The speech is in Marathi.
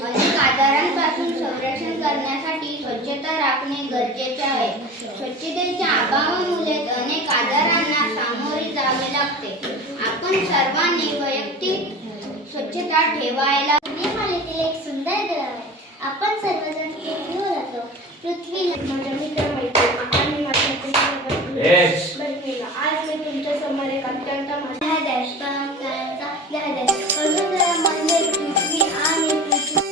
अनेक आजारांपासून संरक्षण करण्यासाठी स्वच्छता राखणे गरजेचे आहे. स्वच्छतेच्या अभावामुळे अनेक आजारांना सामोरे जावे लागते. आपण सर्वांनी वैयक्तिक स्वच्छता ठेवायला. पृथ्वीमालेतील एक सुंदर ग्रह आहे. आपण सर्वजण पृथ्वीवर राहतो. पृथ्वीला माझ्या मित्रमैत्रिणी आणि माझ्या बहिणीला आज मी तुमच्या समोर एक अत्यंत म्हणजे पृथ्वी आणि पृथ्वी